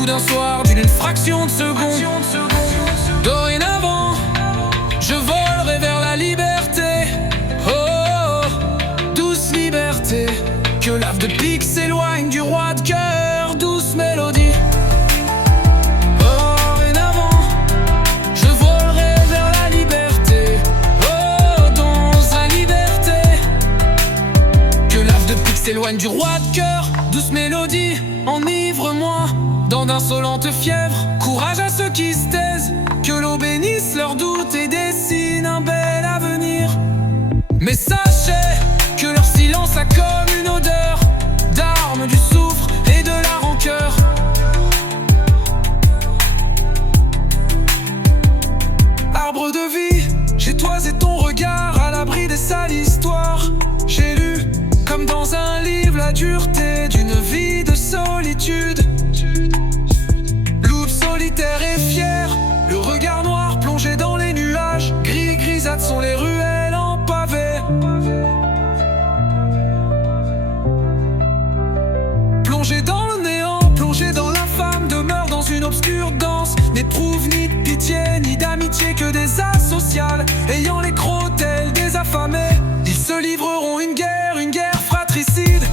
coup d'un soir, d'une fraction de seconde. Dorénavant, je volerai vers la liberté. Oh, oh, oh, douce liberté. Que l'ave de pique s'éloigne du roi de cœur. Douce mélodie. Dorénavant, je volerai vers la liberté. Oh, dans la liberté. Que l'ave de pique s'éloigne du roi de cœur. Douce mélodie, enivre-moi dans d'insolentes fièvres. Courage à ceux qui se taisent, que l'eau bénisse leurs doutes et dessine un bel avenir. Mais sachez que leur silence a comme une odeur d'armes, du soufre et de la rancœur. Arbre de vie, j'ai toisé ton regard à l'abri des sales histoires. J'ai lu, comme dans un livre, la dureté d'une vie de solitude. Loup solitaire et fier, le regard noir plongé dans les nuages. Gris et grisâtres sont les ruelles en pavé. Plongé dans le néant, plongé dans l'infâme, demeure dans une obscure danse. N'éprouve ni de pitié ni d'amitié que des asociales, ayant les crocs tels des affamés. Ils se livreront une guerre fratricide,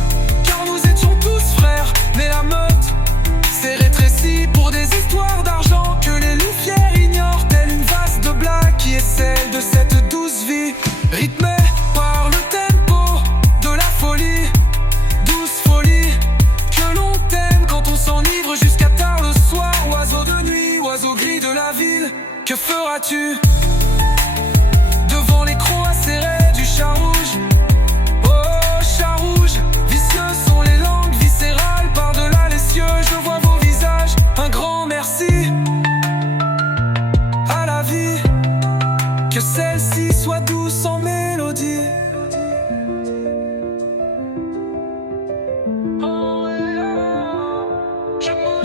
car nous étions tous frères. Mais la meute s'est rétrécie pour des histoires d'argent que les loups fiers ignorent, telle une vaste de blague qui est celle de cette douce vie, rythmée par le tempo de la folie. Douce folie, que l'on t'aime quand on s'enivre jusqu'à tard le soir. Oiseau de nuit, oiseau gris de la ville, que feras-tu devant les crocs acérés du chat rouge? Oh, chat rouge, vicieux sont les langues viscérales par-delà les cieux. Je vois vos visages, un grand merci à la vie, que celle-ci soit douce en mélodie. Je me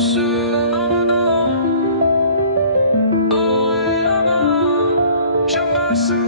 je me